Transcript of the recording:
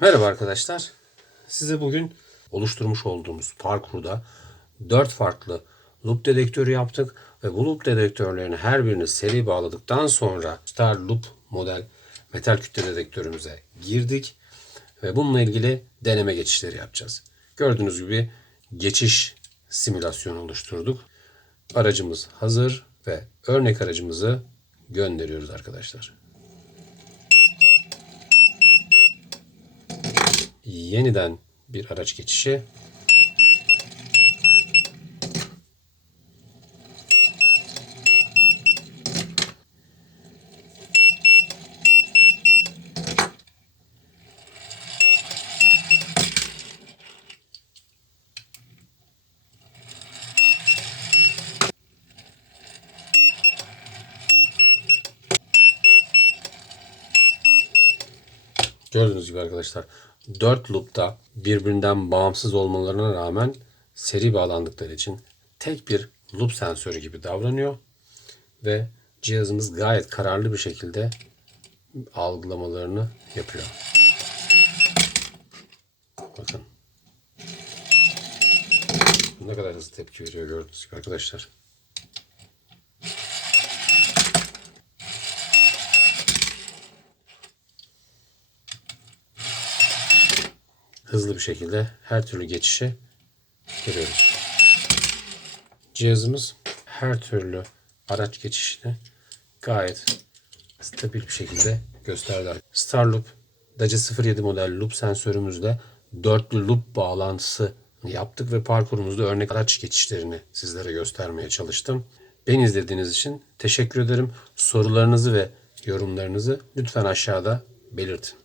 Merhaba arkadaşlar. Size bugün oluşturmuş olduğumuz parkurda 4 farklı loop dedektörü yaptık ve bu loop dedektörlerini her birini seri bağladıktan sonra Star Loop model metal kütle dedektörümüze girdik ve bununla ilgili deneme geçişleri yapacağız. Gördüğünüz gibi geçiş simülasyonu oluşturduk. Aracımız hazır ve örnek aracımızı gönderiyoruz arkadaşlar. Yeniden bir araç geçişi. Gördüğünüz gibi arkadaşlar 4 loop'ta birbirinden bağımsız olmalarına rağmen seri bağlandıkları için tek bir loop sensörü gibi davranıyor ve cihazımız gayet kararlı bir şekilde algılamalarını yapıyor. Bakın. Ne kadar hızlı tepki veriyor gördüğünüz gibi arkadaşlar. Hızlı bir şekilde her türlü geçişe giriyoruz. Cihazımız her türlü araç geçişini gayet stabil bir şekilde gösterdi. Starloop Dacia 07 model loop sensörümüzle dörtlü loop bağlantısı yaptık ve parkurumuzda örnek araç geçişlerini sizlere göstermeye çalıştım. Beni izlediğiniz için teşekkür ederim. Sorularınızı ve yorumlarınızı lütfen aşağıda belirtin.